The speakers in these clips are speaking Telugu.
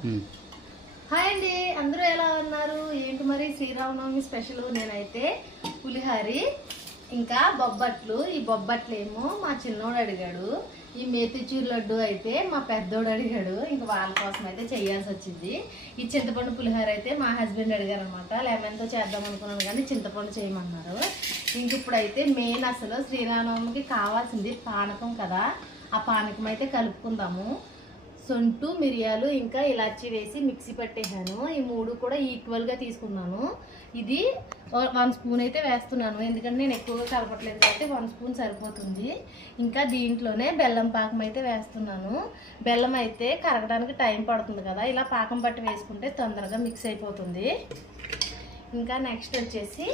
హాయ్ అండి అందరూ ఎలా ఉన్నారు? ఏంటి మరి శ్రీరామనవమి స్పెషల్? నేనైతే పులిహారి ఇంకా బొబ్బట్లు. ఈ బొబ్బట్లు ఏమో మా చిన్నోడు అడిగాడు. ఈ మేతిచూరు లడ్డు అయితే మా పెద్దోడు అడిగాడు. ఇంక వాళ్ళ కోసం అయితే చేయాల్సి వచ్చింది. ఈ చింతపండు పులిహార అయితే మా హస్బెండ్ అడిగారు అనమాట లెమన్తో చేద్దాం అనుకున్నాను కానీ చింతపండు చేయమన్నారు. ఇంక ఇప్పుడైతే మెయిన్ అసలు శ్రీరామనవమికి కావాల్సింది పానకం కదా. ఆ పానకం అయితే కలుపుకుందాము. సొంటు మిరియాలు ఇంకా ఇలాచి వేసి మిక్సీ పట్టేసాను. ఈ మూడు కూడా ఈక్వల్గా తీసుకున్నాను. ఇది వన్ స్పూన్ అయితే వేస్తున్నాను. ఎందుకంటే నేను ఎక్కువగా కలపట్లేదు కాబట్టి వన్ స్పూన్ సరిపోతుంది. ఇంకా దీంట్లోనే బెల్లం పాకం అయితే వేస్తున్నాను. బెల్లం అయితే కరగడానికి టైం పడుతుంది కదా. ఇలా పాకం పట్టి వేసుకుంటే తొందరగా మిక్స్ అయిపోతుంది. ఇంకా నెక్స్ట్ వచ్చేసి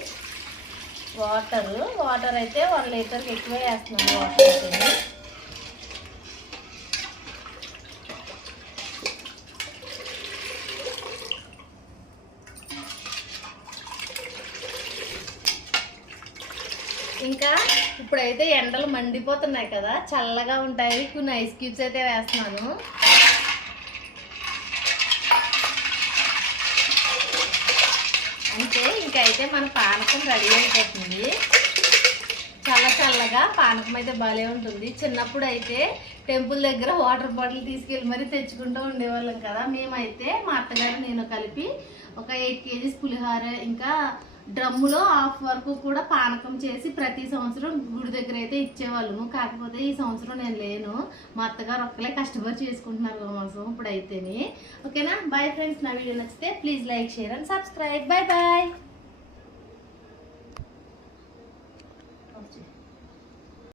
వాటర్ వాటర్ అయితే వన్ లీటర్కి ఎక్కువ వేస్తున్నాను వాటర్ అయితే. ఇంకా ఇప్పుడైతే ఎండలు మండిపోతున్నాయి కదా చల్లగా ఉంటాయి. కొన్ని ఐస్ క్యూబ్స్ అయితే వేస్తున్నాను. అంటే ఇంకైతే మన పానకం రెడీ అయిపోతుంది. చాలా చల్లగా పానకం అయితే భలే ఉంటుంది. చిన్నప్పుడు అయితే టెంపుల్ దగ్గర వాటర్ బాటిల్ తీసుకెళ్ళి మరీ తెచ్చుకుంటూ ఉండేవాళ్ళం కదా. మేమైతే మా అత్తగారు నేను కలిపి ఒక ఎయిట్ కేజీస్ పులిహోర ఇంకా డ్రమ్ములో హాఫ్ వరకు కూడా పానకం చేసి ప్రతి సంవత్సరం గుడి దగ్గర అయితే ఇచ్చేవాళ్ళము. కాకపోతే ఈ సంవత్సరం నేను లేను. మా అత్తగారు ఒక్కలే కష్టపడి చేసుకుంటున్నారు కోసం ఇప్పుడైతేనే. ఓకేనా? బాయ్ ఫ్రెండ్స్ నా వీడియో నచ్చితే please like share and subscribe bye bye